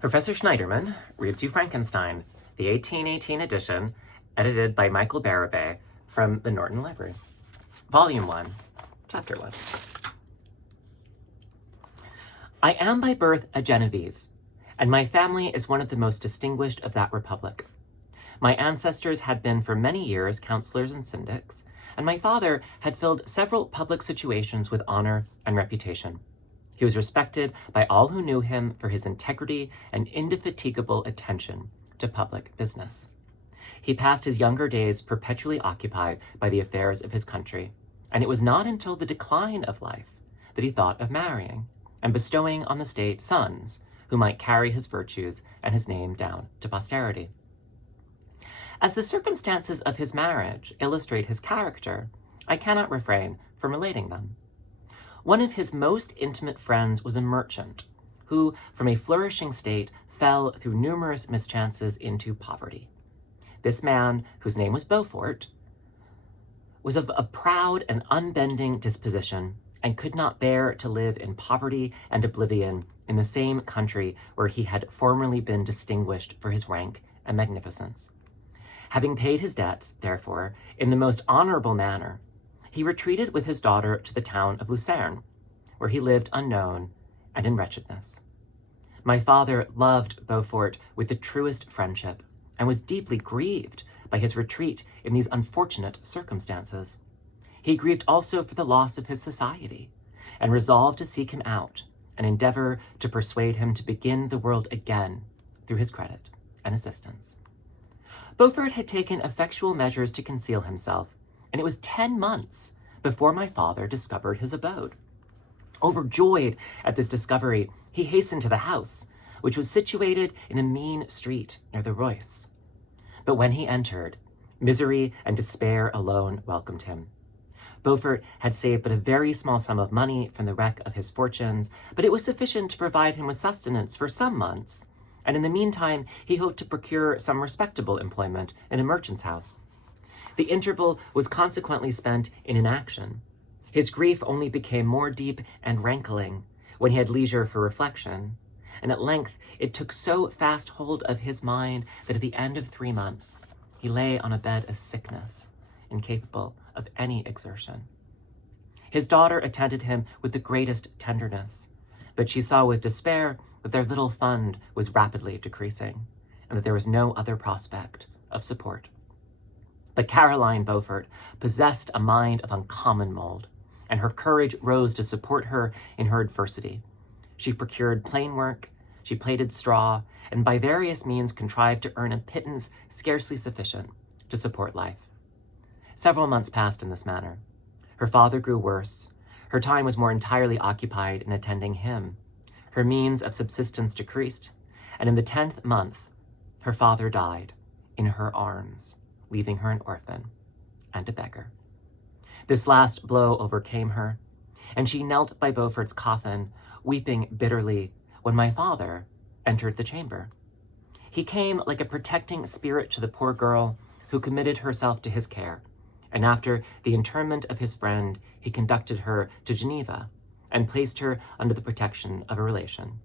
Professor Schneiderman reads you Frankenstein, the 1818 edition, edited by Michael Barabé from the Norton Library. Volume 1, Chapter 1. I am by birth a Genovese, and my family is one of the most distinguished of that republic. My ancestors had been for many years counselors and syndics, and my father had filled several public situations with honor and reputation. He was respected by all who knew him for his integrity and indefatigable attention to public business. He passed his younger days perpetually occupied by the affairs of his country, and it was not until the decline of life that he thought of marrying and bestowing on the state sons who might carry his virtues and his name down to posterity. As the circumstances of his marriage illustrate his character, I cannot refrain from relating them. One of his most intimate friends was a merchant who, from a flourishing state, fell through numerous mischances into poverty. This man, whose name was Beaufort, was of a proud and unbending disposition and could not bear to live in poverty and oblivion in the same country where he had formerly been distinguished for his rank and magnificence. Having paid his debts, therefore, in the most honorable manner, he retreated with his daughter to the town of Lucerne, where he lived unknown and in wretchedness. My father loved Beaufort with the truest friendship and was deeply grieved by his retreat in these unfortunate circumstances. He grieved also for the loss of his society and resolved to seek him out and endeavor to persuade him to begin the world again through his credit and assistance. Beaufort had taken effectual measures to conceal himself, and it was 10 months before my father discovered his abode. Overjoyed at this discovery, he hastened to the house, which was situated in a mean street near the Reuss. But when he entered, misery and despair alone welcomed him. Beaufort had saved but a very small sum of money from the wreck of his fortunes, but it was sufficient to provide him with sustenance for some months, and in the meantime he hoped to procure some respectable employment in a merchant's house. The interval was consequently spent in inaction. His grief only became more deep and rankling when he had leisure for reflection, and at length it took so fast hold of his mind that at the end of 3 months he lay on a bed of sickness, incapable of any exertion. His daughter attended him with the greatest tenderness, but she saw with despair that their little fund was rapidly decreasing, and that there was no other prospect of support. But Caroline Beaufort possessed a mind of uncommon mold, and her courage rose to support her in her adversity. She procured plain work, she plaited straw, and by various means contrived to earn a pittance scarcely sufficient to support life. Several months passed in this manner. Her father grew worse. Her time was more entirely occupied in attending him. Her means of subsistence decreased, and in the 10th month, her father died in her arms, leaving her an orphan and a beggar. This last blow overcame her, and she knelt by Beaufort's coffin, weeping bitterly, when my father entered the chamber. He came like a protecting spirit to the poor girl who committed herself to his care, and after the interment of his friend, he conducted her to Geneva and placed her under the protection of a relation.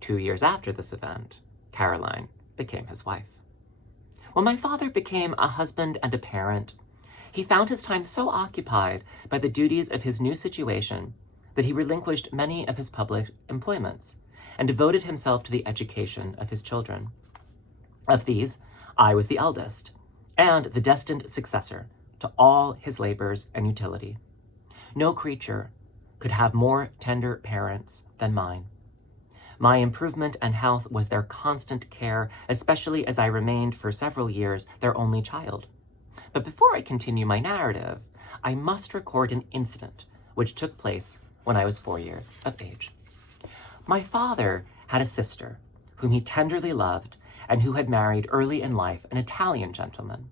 2 years after this event, Caroline became his wife. When my father became a husband and a parent, he found his time so occupied by the duties of his new situation that he relinquished many of his public employments and devoted himself to the education of his children. Of these, I was the eldest and the destined successor to all his labors and utility. No creature could have more tender parents than mine. My improvement and health was their constant care, especially as I remained for several years their only child. But before I continue my narrative, I must record an incident which took place when I was 4 years of age. My father had a sister whom he tenderly loved and who had married early in life an Italian gentleman.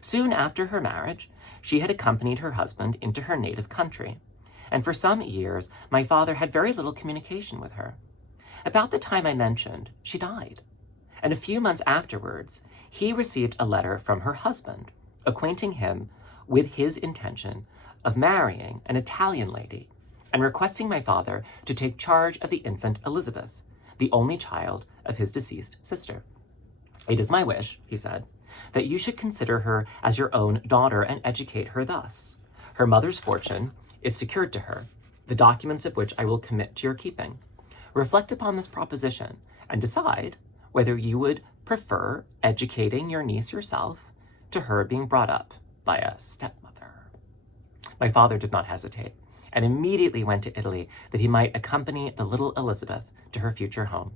Soon after her marriage, she had accompanied her husband into her native country, and for some years my father had very little communication with her. About the time I mentioned, she died, and a few months afterwards, he received a letter from her husband, acquainting him with his intention of marrying an Italian lady and requesting my father to take charge of the infant Elizabeth, the only child of his deceased sister. "It is my wish," he said, "that you should consider her as your own daughter and educate her thus. Her mother's fortune is secured to her, the documents of which I will commit to your keeping. Reflect upon this proposition and decide whether you would prefer educating your niece yourself to her being brought up by a stepmother." My father did not hesitate and immediately went to Italy that he might accompany the little Elizabeth to her future home.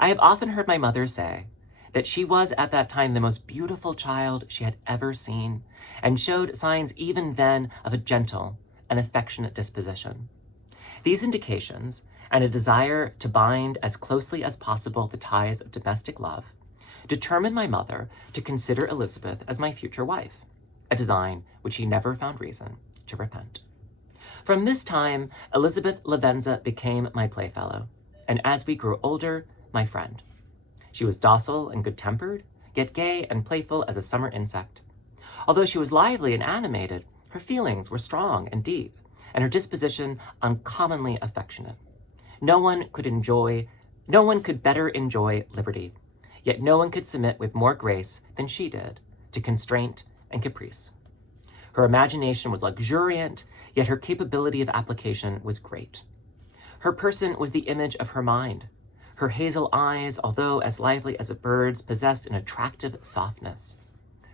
I have often heard my mother say that she was at that time the most beautiful child she had ever seen, and showed signs even then of a gentle and affectionate disposition. These indications, and a desire to bind as closely as possible the ties of domestic love, determined my mother to consider Elizabeth as my future wife, a design which she never found reason to repent. From this time, Elizabeth Lavenza became my playfellow, and as we grew older, my friend. She was docile and good-tempered, yet gay and playful as a summer insect. Although she was lively and animated, her feelings were strong and deep, and her disposition uncommonly affectionate. No one could better enjoy liberty, yet no one could submit with more grace than she did to constraint and caprice. Her imagination was luxuriant, yet her capability of application was great. Her person was the image of her mind. Her hazel eyes, although as lively as a bird's, possessed an attractive softness.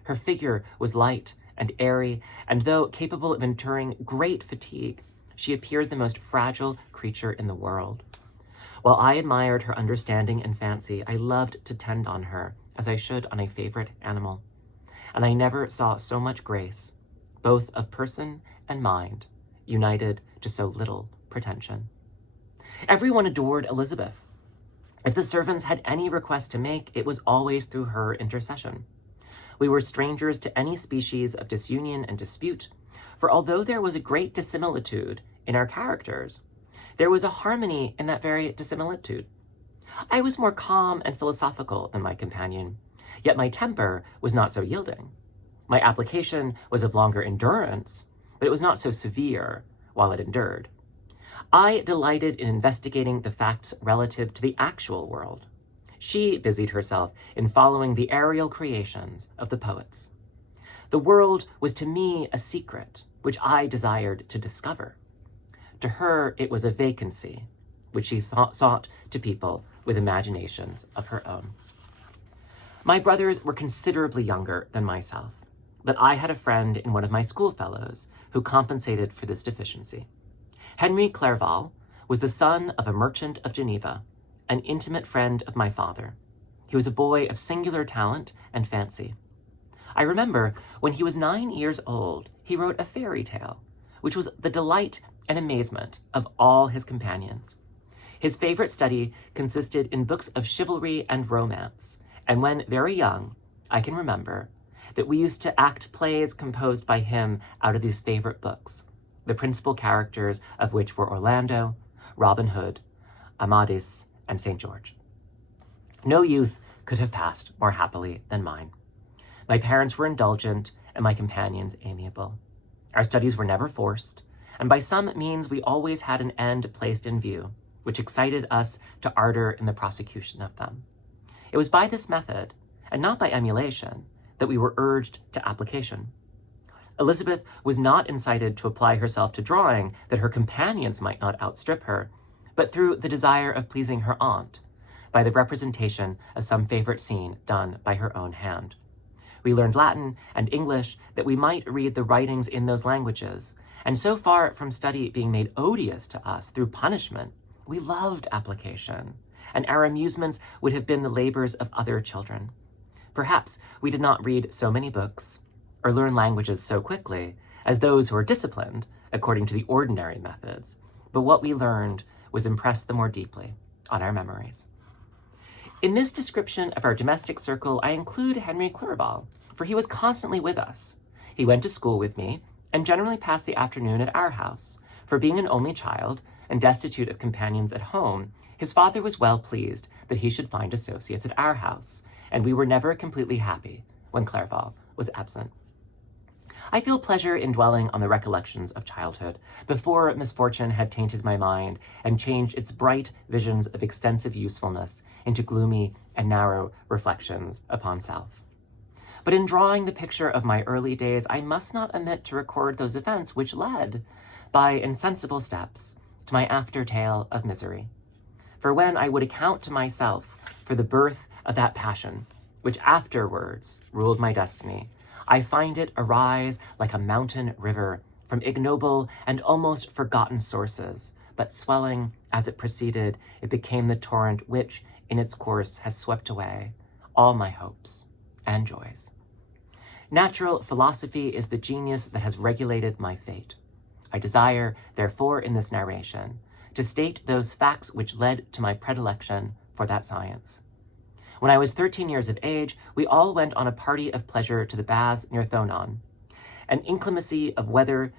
Her figure was light and airy, and though capable of enduring great fatigue, she appeared the most fragile creature in the world. While I admired her understanding and fancy, I loved to tend on her as I should on a favorite animal, and I never saw so much grace, both of person and mind, united to so little pretension. Everyone adored Elizabeth. If the servants had any request to make, it was always through her intercession. We were strangers to any species of disunion and dispute, for although there was a great dissimilitude in our characters, there was a harmony in that very dissimilitude. I was more calm and philosophical than my companion, yet my temper was not so yielding. My application was of longer endurance, but it was not so severe while it endured. I delighted in investigating the facts relative to the actual world. She busied herself in following the aerial creations of the poets. The world was to me a secret, which I desired to discover. To her, it was a vacancy, which she sought to people with imaginations of her own. My brothers were considerably younger than myself, but I had a friend in one of my schoolfellows who compensated for this deficiency. Henry Clerval was the son of a merchant of Geneva, an intimate friend of my father. He was a boy of singular talent and fancy. I remember when he was 9 years old, he wrote a fairy tale, which was the delight and amazement of all his companions. His favorite study consisted in books of chivalry and romance, and when very young, I can remember that we used to act plays composed by him out of these favorite books, the principal characters of which were Orlando, Robin Hood, Amadis, and St. George. No youth could have passed more happily than mine. My parents were indulgent and my companions amiable. Our studies were never forced, and by some means we always had an end placed in view, which excited us to ardor in the prosecution of them. It was by this method, and not by emulation, that we were urged to application. Elizabeth was not incited to apply herself to drawing that her companions might not outstrip her, but through the desire of pleasing her aunt, by the representation of some favorite scene done by her own hand. We learned Latin and English that we might read the writings in those languages, and so far from study being made odious to us through punishment, we loved application, and our amusements would have been the labors of other children. Perhaps we did not read so many books, or learn languages so quickly, as those who are disciplined according to the ordinary methods, but what we learned was impressed the more deeply on our memories. In this description of our domestic circle, I include Henry Clerval, for he was constantly with us. He went to school with me, and generally passed the afternoon at our house, for being an only child, and destitute of companions at home, his father was well pleased that he should find associates at our house, and we were never completely happy when Clerval was absent. I feel pleasure in dwelling on the recollections of childhood, before misfortune had tainted my mind and changed its bright visions of extensive usefulness into gloomy and narrow reflections upon self. But in drawing the picture of my early days, I must not omit to record those events which led, by insensible steps, to my after tale of misery. For when I would account to myself for the birth of that passion, which afterwards ruled my destiny, I find it arise like a mountain river from ignoble and almost forgotten sources, but swelling as it proceeded, it became the torrent which, in its course, has swept away all my hopes and joys. Natural philosophy is the genius that has regulated my fate. I desire, therefore, in this narration, to state those facts which led to my predilection for that science. When I was 13 years of age, we all went on a party of pleasure to the baths near Thonon. An inclemency of weather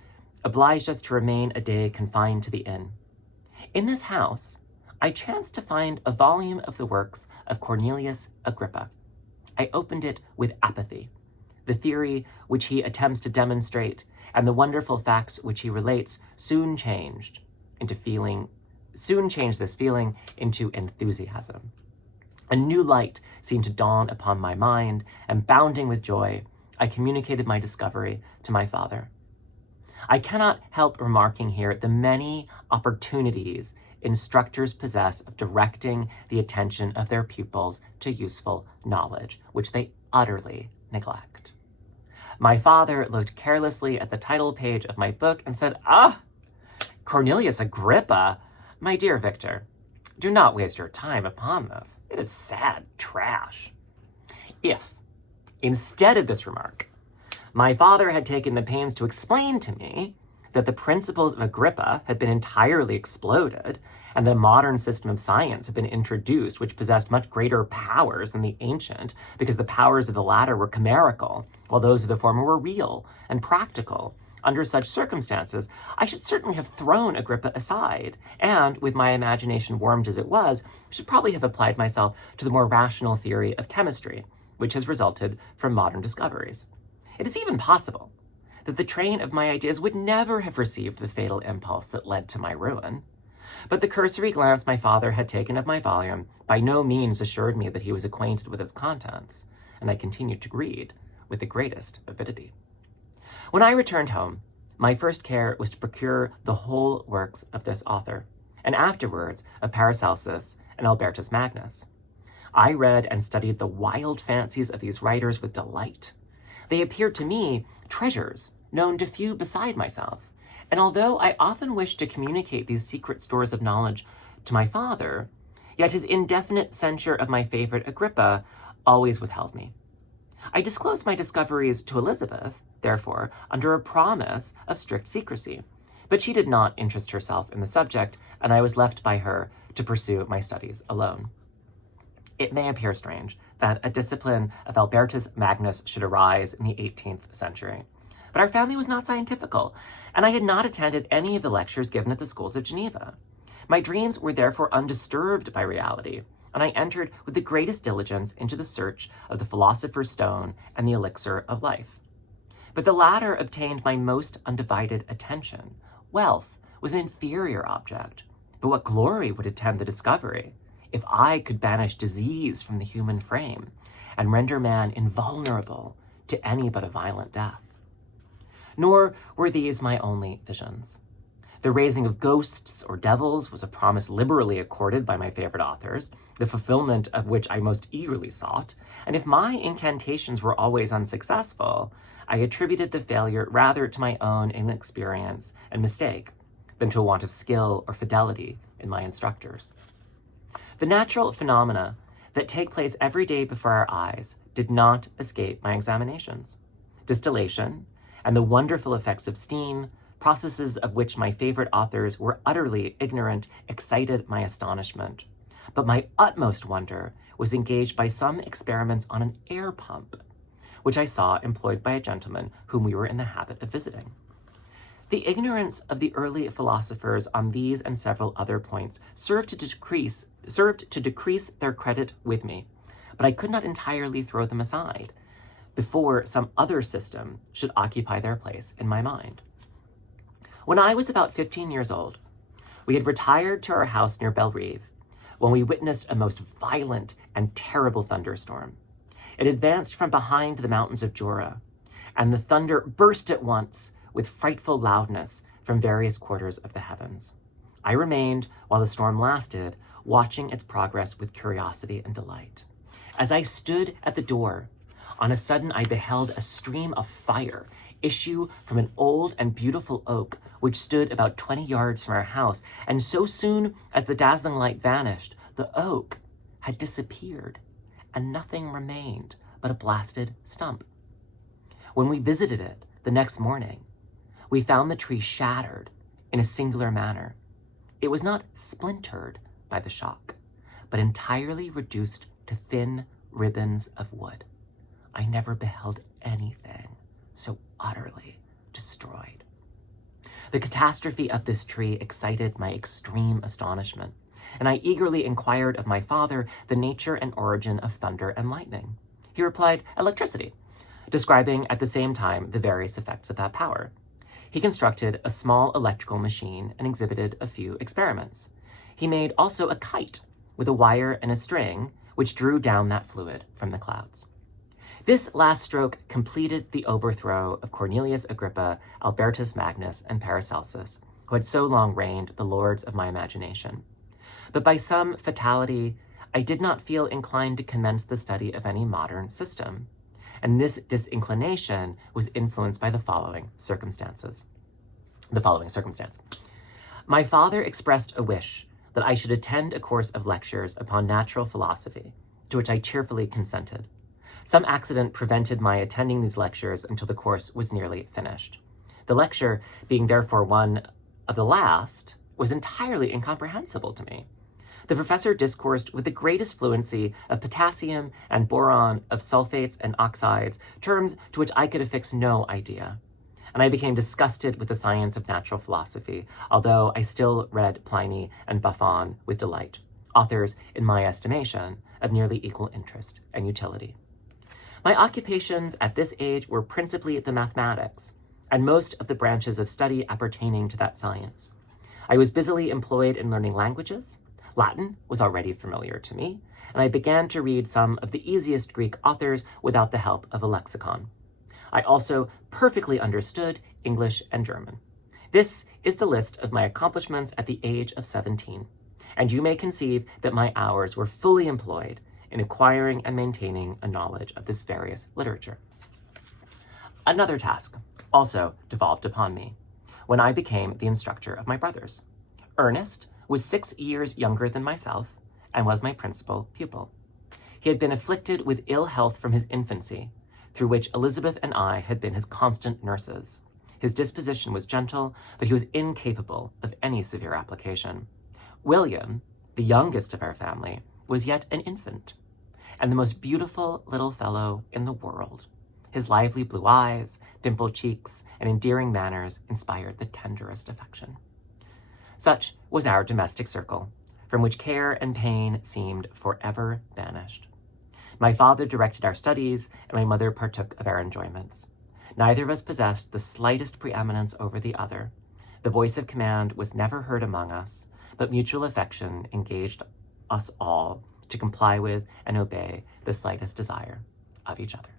obliged us to remain a day confined to the inn. In this house, I chanced to find a volume of the works of Cornelius Agrippa. I opened it with apathy. The theory which he attempts to demonstrate and the wonderful facts which he relates soon changed this feeling into enthusiasm. A new light seemed to dawn upon my mind, and bounding with joy, I communicated my discovery to my father. I cannot help remarking here the many opportunities instructors possess of directing the attention of their pupils to useful knowledge, which they utterly neglect. My father looked carelessly at the title page of my book and said, Cornelius Agrippa, my dear Victor, do not waste your time upon this. It is sad trash. If, instead of this remark, my father had taken the pains to explain to me that the principles of Agrippa had been entirely exploded and that a modern system of science had been introduced which possessed much greater powers than the ancient, because the powers of the latter were chimerical, while those of the former were real and practical. Under such circumstances, I should certainly have thrown Agrippa aside, and, with my imagination warmed as it was, should probably have applied myself to the more rational theory of chemistry, which has resulted from modern discoveries. It is even possible that the train of my ideas would never have received the fatal impulse that led to my ruin. But the cursory glance my father had taken of my volume by no means assured me that he was acquainted with its contents, and I continued to read with the greatest avidity. When I returned home, my first care was to procure the whole works of this author, and afterwards of Paracelsus and Albertus Magnus. I read and studied the wild fancies of these writers with delight. They appeared to me treasures known to few beside myself, and although I often wished to communicate these secret stores of knowledge to my father, yet his indefinite censure of my favorite Agrippa always withheld me. I disclosed my discoveries to Elizabeth, therefore, under a promise of strict secrecy, but she did not interest herself in the subject, and I was left by her to pursue my studies alone. It may appear strange that a discipline of Albertus Magnus should arise in the 18th century, but our family was not scientifical, and I had not attended any of the lectures given at the schools of Geneva. My dreams were therefore undisturbed by reality, and I entered with the greatest diligence into the search of the philosopher's stone and the elixir of life. But the latter obtained my most undivided attention. Wealth was an inferior object, but what glory would attend the discovery if I could banish disease from the human frame and render man invulnerable to any but a violent death. Nor were these my only visions. The raising of ghosts or devils was a promise liberally accorded by my favorite authors, the fulfillment of which I most eagerly sought, and if my incantations were always unsuccessful, I attributed the failure rather to my own inexperience and mistake than to a want of skill or fidelity in my instructors. The natural phenomena that take place every day before our eyes did not escape my examinations. Distillation and the wonderful effects of steam, processes of which my favorite authors were utterly ignorant, excited my astonishment. But my utmost wonder was engaged by some experiments on an air pump, which I saw employed by a gentleman whom we were in the habit of visiting. The ignorance of the early philosophers on these and several other points served to decrease their credit with me, but I could not entirely throw them aside. before some other system should occupy their place in my mind. When I was about 15 years old, we had retired to our house near Bellerive when we witnessed a most violent and terrible thunderstorm. It advanced from behind the mountains of Jura, and the thunder burst at once with frightful loudness from various quarters of the heavens. I remained, while the storm lasted, watching its progress with curiosity and delight. As I stood at the door, on a sudden I beheld a stream of fire issue from an old and beautiful oak which stood about 20 yards from our house, and so soon as the dazzling light vanished, the oak had disappeared, and nothing remained but a blasted stump. When we visited it the next morning, we found the tree shattered in a singular manner. It was not splintered by the shock, but entirely reduced to thin ribbons of wood. I never beheld anything so utterly destroyed. The catastrophe of this tree excited my extreme astonishment, and I eagerly inquired of my father the nature and origin of thunder and lightning. He replied, electricity, describing at the same time the various effects of that power. He constructed a small electrical machine and exhibited a few experiments. He made also a kite with a wire and a string, which drew down that fluid from the clouds. This last stroke completed the overthrow of Cornelius Agrippa, Albertus Magnus, and Paracelsus, who had so long reigned the lords of my imagination. But by some fatality, I did not feel inclined to commence the study of any modern system, and this disinclination was influenced by the following circumstance. My father expressed a wish that I should attend a course of lectures upon natural philosophy, to which I cheerfully consented. Some accident prevented my attending these lectures until the course was nearly finished. The lecture, being therefore one of the last, was entirely incomprehensible to me. The professor discoursed with the greatest fluency of potassium and boron, of sulfates and oxides, terms to which I could affix no idea. And I became disgusted with the science of natural philosophy, although I still read Pliny and Buffon with delight, authors, in my estimation, of nearly equal interest and utility. My occupations at this age were principally the mathematics, and most of the branches of study appertaining to that science. I was busily employed in learning languages. Latin was already familiar to me, and I began to read some of the easiest Greek authors without the help of a lexicon. I also perfectly understood English and German. This is the list of my accomplishments at the age of 17, and you may conceive that my hours were fully employed in acquiring and maintaining a knowledge of this various literature. Another task also devolved upon me when I became the instructor of my brothers. Ernest was 6 years younger than myself and was my principal pupil. He had been afflicted with ill health from his infancy, through which Elizabeth and I had been his constant nurses. His disposition was gentle, but he was incapable of any severe application. William, the youngest of our family, was yet an infant, and the most beautiful little fellow in the world. His lively blue eyes, dimpled cheeks, and endearing manners inspired the tenderest affection. Such was our domestic circle, from which care and pain seemed forever banished. My father directed our studies, and my mother partook of our enjoyments. Neither of us possessed the slightest preeminence over the other. The voice of command was never heard among us, but mutual affection engaged us all to comply with and obey the slightest desire of each other.